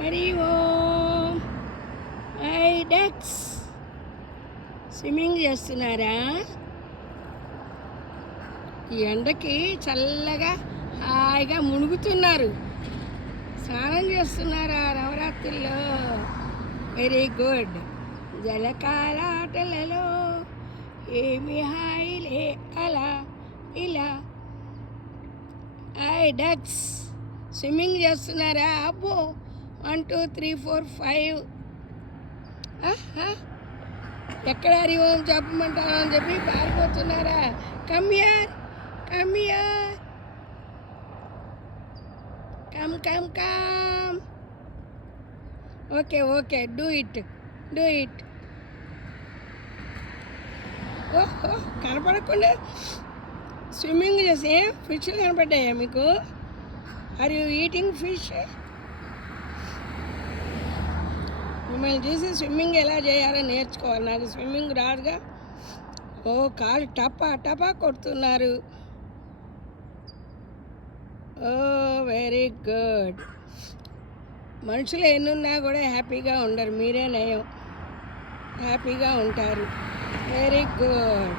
Hari Om I ducks swimming చేస్తున్నారా? ఈ ఎండకి చల్లగా హాయిగా మునుగుతున్నారు. స్నానం చేస్తున్నారా నవరాత్రుల్లో వెరీ గుడ్ జలకాలాటలలో ఏమి హాయిలే అలా ఇలా. ఐ డక్స్ స్విమ్మింగ్ చేస్తున్నారా? అబ్బో one two three four five. ఎక్కడ హరి ఓం చెప్పమంటాను అని చెప్పి పారిపోతున్నారా? Come here come here come come come okay okay do it do it ఓహో కనపడకుండా స్విమ్మింగ్ చేసి ఫిష్లు కనపడ్డాయా మీకు? ఆర్ యూ ఈటింగ్ ఫిష్ మిమ్మల్ని చూసి స్విమ్మింగ్ ఎలా చేయాలో నేర్చుకోవాలి. నాకు స్విమ్మింగ్ రాదుగా. ఓ కాలు టపా టపా కొడుతున్నారు. Oh very good. మనుషులు ఎన్నున్నా కూడా హ్యాపీగా ఉండరు. మీరే నయం. హ్యాపీగా ఉంటారు. Very good.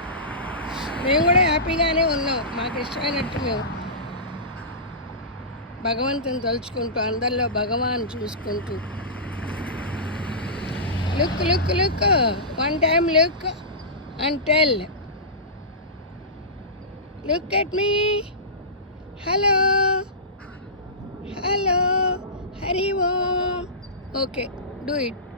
మేము కూడా హ్యాపీగానే ఉన్నాం. మాకు ఇష్టమైనట్టు మేము భగవంతుని తలుచుకుంటూ అందరిలో భగవాన్ చూసుకుంటూ. Look, look, look. One time look and tell. Look at me. Hello. Hello. Hari Om. Okay, do it.